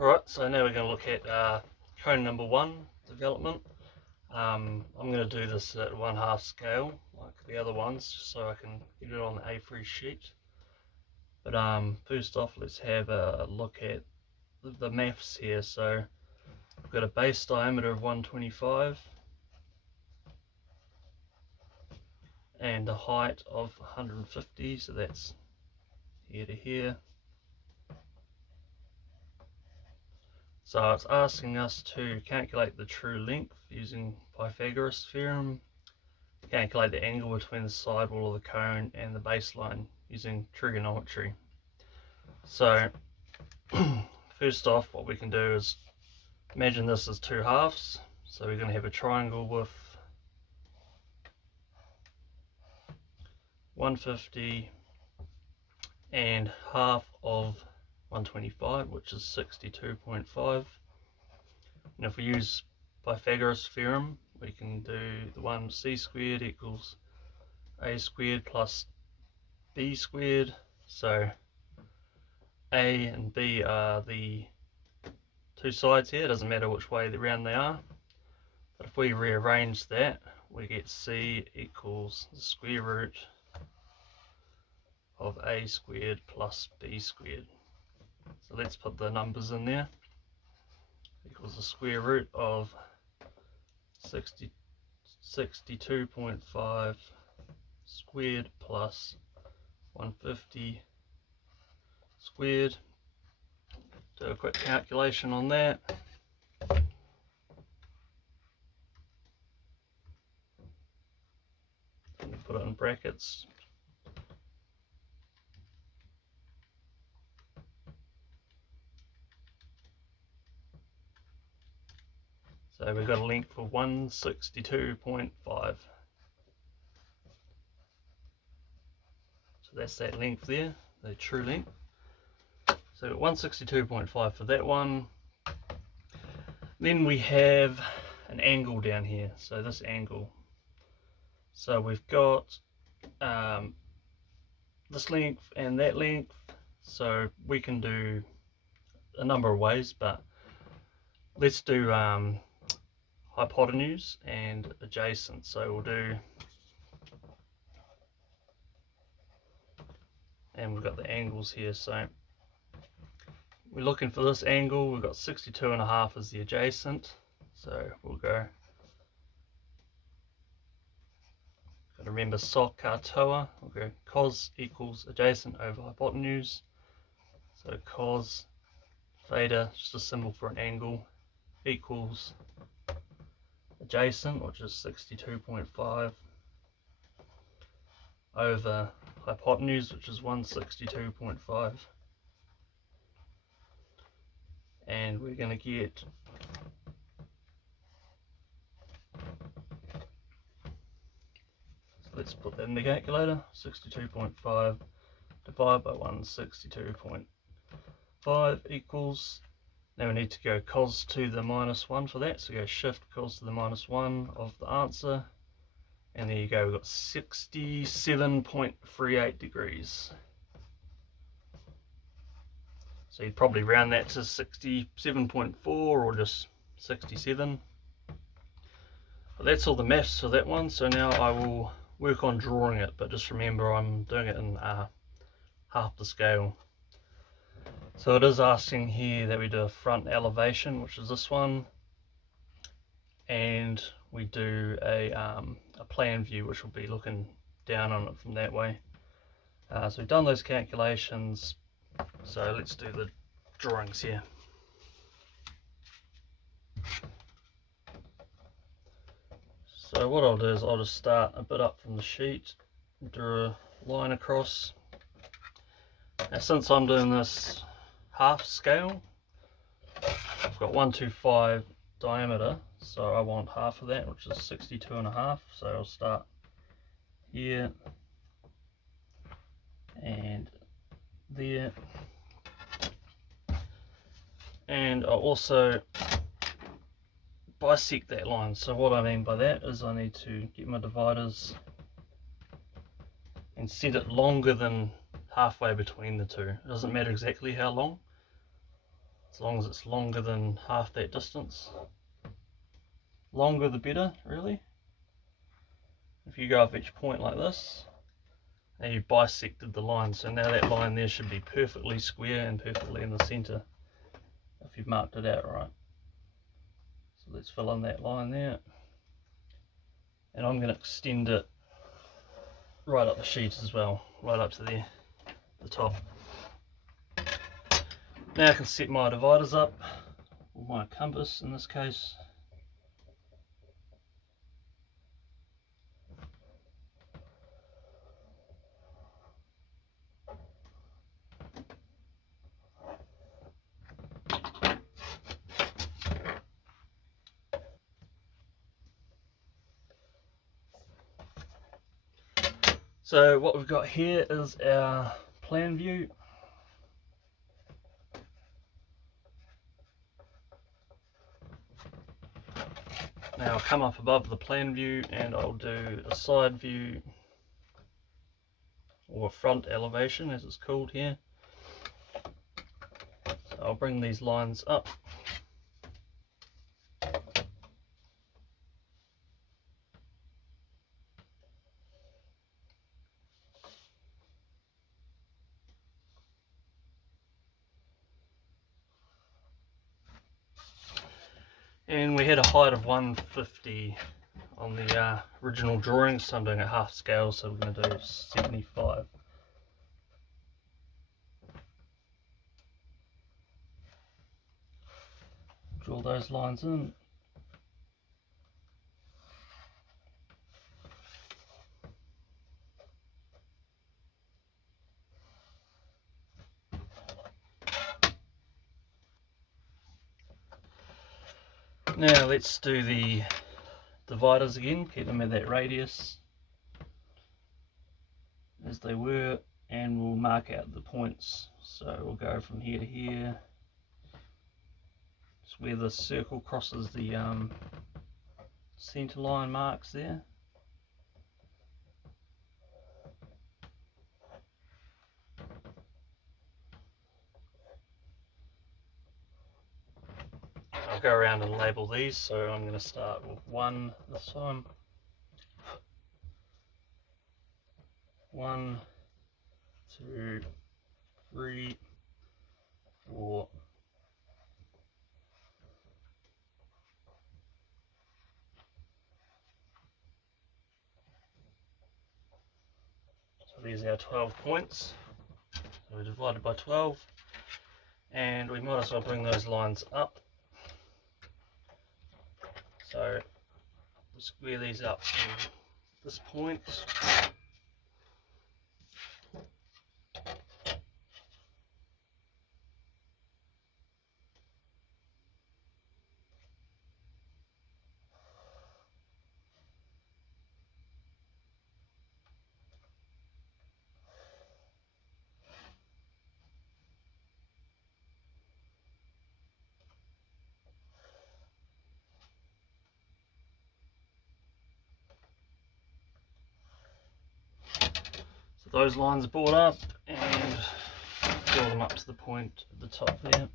Alright, so now we're going to look at cone number 1 development. I'm going to do this at 1/2 scale like the other ones, just so I can get it on the A3 sheet. But first off, let's have a look at the maths here. So we've got a base diameter of 125 and a height of 150, so that's here to here. So it's asking us to calculate the true length using Pythagoras theorem, calculate the angle between the sidewall of the cone and the baseline using trigonometry. So first off, what we can do is imagine this as 2 halves. So we're going to have a triangle with 150 and half of 125, which is 62.5. And if we use Pythagoras theorem, we can do the 1c squared equals a squared plus b squared. So a and b are the two sides here, it doesn't matter which way around they are. But if we rearrange that, we get c equals the square root of a squared plus b squared. So let's put the numbers in there. Equals the square root of 62.5 squared plus 150 squared. Do a quick calculation on that. Put it in brackets. So we've got a length of 162.5. So that's that length there, the true length. So 162.5 for that one. Then we have an angle down here, so this angle. So we've got this length and that length, so we can do a number of ways, but let's do hypotenuse and adjacent. So we'll do, and we've got the angles here, so we're looking for this angle. We've got 62.5 as the adjacent, so we'll go, got to remember SOC katoa, we'll go cos equals adjacent over hypotenuse. So cos theta, just a symbol for an angle, equals adjacent, which is 62.5, over hypotenuse, which is 162.5. And we're going to get let's put that in the calculator. 62.5 divided by 162.5 equals, now we need to go cos to the -1 for that, so go shift cos to the -1 of the answer, and there you go, we've got 67.38 degrees. So you'd probably round that to 67.4 or just 67. But that's all the maths for that one. So now I will work on drawing it, but just remember I'm doing it in half the scale. So it is asking here that we do a front elevation, which is this one, and we do a plan view, which will be looking down on it from that way. So we've done those calculations, so let's do the drawings here. So what I'll do is I'll just start a bit up from the sheet, draw a line across. Now since I'm doing this half scale, I've got 125 diameter, so I want half of that, which is 62.5. So I'll start here and there, and I'll also bisect that line. So what I mean by that is I need to get my dividers and set it longer than halfway between the two. It doesn't matter exactly how long. as long as it's longer than half that distance. Longer the better, really. If you go off each point like this, and you bisected the line, so now that line there should be perfectly square and perfectly in the center if you've marked it out right. So let's fill in that line there, and I'm going to extend it right up the sheet as well, right up to there, the top. Now I can set my dividers up, or my compass in this case. So what we've got here is our plan view. Now I'll come up above the plan view and I'll do a side view, or a front elevation as it's called here. So I'll bring these lines up. And we had a height of 150 on the original drawing, so I'm doing a half scale, so we're going to do 75. Draw those lines in. Now let's do the dividers again, keep them at that radius as they were, and we'll mark out the points. So we'll go from here to here. It's where the circle crosses the centre line marks there. I'll go around and label these, so I'm going to start with 1 this time. 1, 2, 3, 4, 5. So these are our 12 points. So we divided by 12, and we might as well bring those lines up. So we'll square these up from this point. So those lines are brought up, and draw them up to the point at the top there.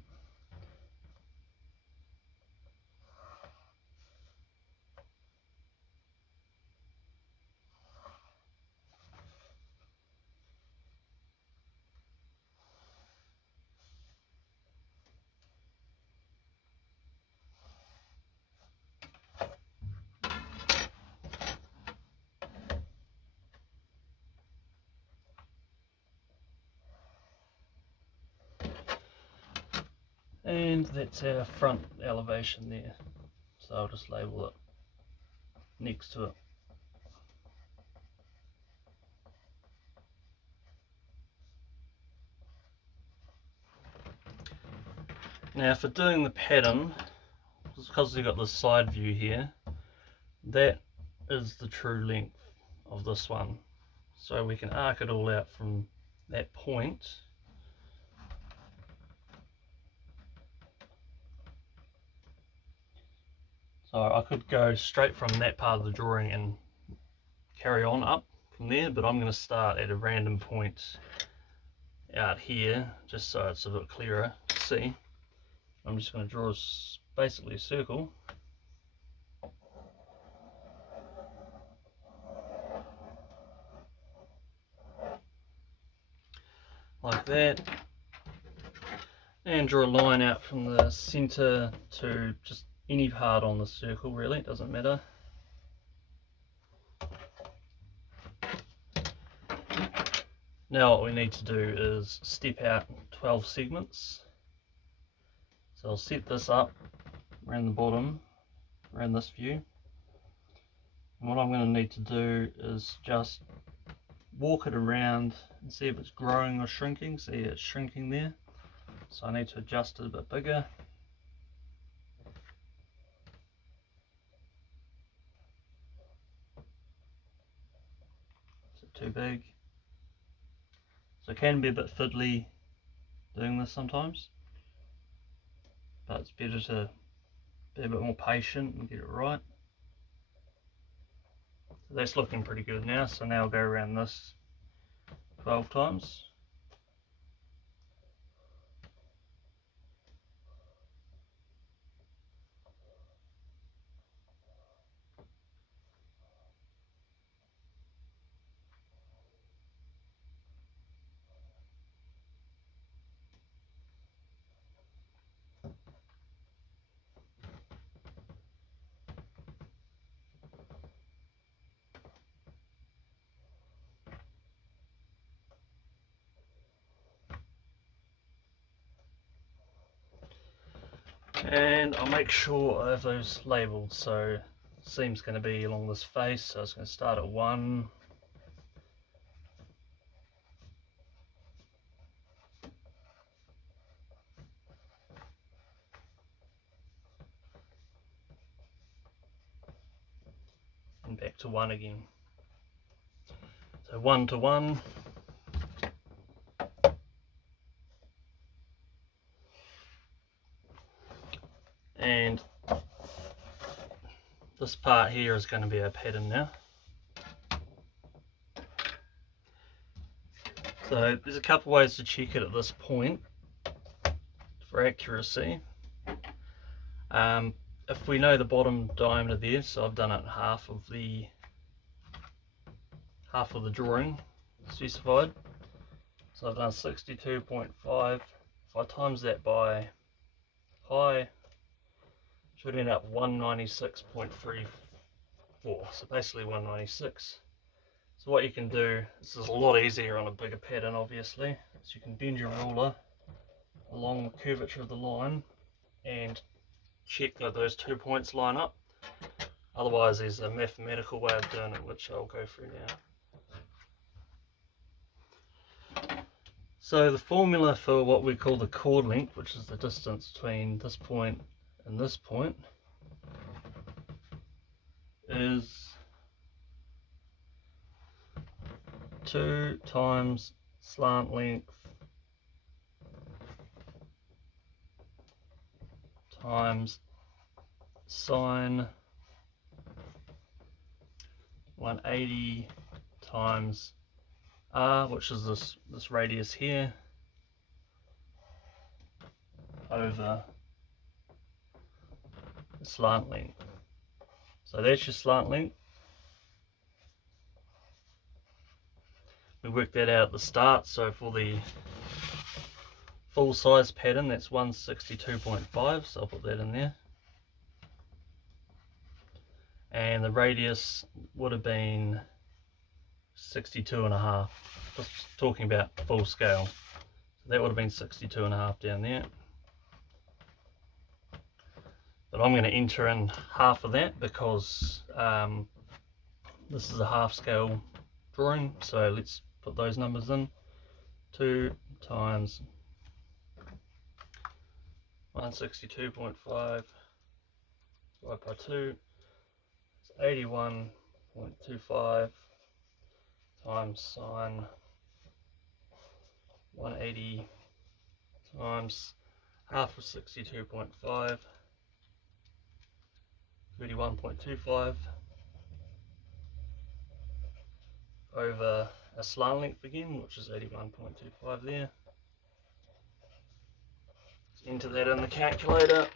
And that's our front elevation there, so I'll just label it next to it. Now for doing the pattern, because we've got the side view here, that is the true length of this one. So we can arc it all out from that point. So I could go straight from that part of the drawing and carry on up from there, but I'm going to start at a random point out here, just so it's a bit clearer to see. I'm just going to draw basically a circle. Like that. And draw a line out from the center to just any part on the circle, really, it doesn't matter. Now what we need to do is step out 12 segments. So I'll set this up around the bottom, around this view. And what I'm going to need to do is just walk it around and see if it's growing or shrinking. See, it's shrinking there. So I need to adjust it a bit bigger. Is it too big? So it can be a bit fiddly doing this sometimes, but it's better to be a bit more patient and get it right. So that's looking pretty good now, so now I'll go around this 12 times. And I'll make sure I have those labelled. So seam's going to be along this face, so it's going to start at 1. And back to 1 again. So 1 to 1. And this part here is going to be our pattern now. So there's a couple ways to check it at this point for accuracy. If we know the bottom diameter there, so I've done it in half of the drawing specified. So I've done 62.5. If I times that by high, should end up 196.34. So basically 196. So what you can do, this is a lot easier on a bigger pattern obviously, so you can bend your ruler along the curvature of the line and check that those 2 points line up. Otherwise there's a mathematical way of doing it, which I'll go through now. So the formula for what we call the chord length, which is the distance between this point and this point, is 2 times slant length times sine 180 times r, which is this radius here, over the slant length. So that's your slant length. We worked that out at the start, so for the full size pattern that's 162.5, so I'll put that in there. And the radius would have been 62.5, just talking about full scale. So that would have been 62.5 down there. But I'm going to enter in half of that because this is a half scale drawing, so let's put those numbers in. 2 times 162.5 divided by 2 is 81.25 times sine 180 times half of 62.5, 31.25 over a slant length again, which is 81.25 there. enter that in the calculator.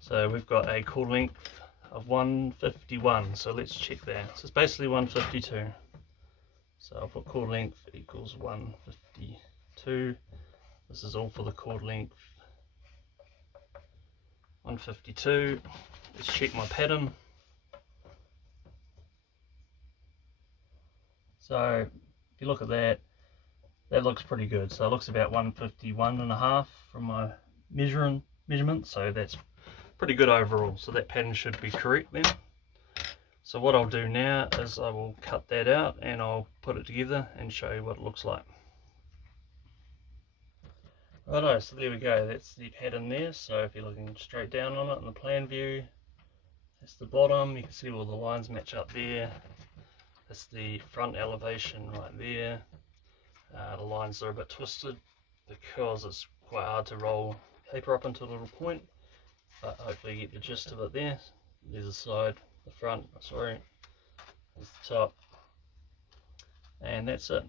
So we've got a cord length of 151, so let's check that. So it's basically 152. So I'll put cord length equals 152. This is all for the cord length. 152. Let's check my pattern. So if you look at that, that looks pretty good. So it looks about 151.5 from my measurement. So that's pretty good overall. So that pattern should be correct then. So what I'll do now is I will cut that out and I'll put it together and show you what it looks like. Righto, so there we go, that's the pattern there. So if you're looking straight down on it in the plan view, that's the bottom, you can see all the lines match up there. That's the front elevation right there. The lines are a bit twisted because it's quite hard to roll paper up into a little point, but hopefully you get the gist of it there. There's the side, the front, sorry, there's the top, and that's it.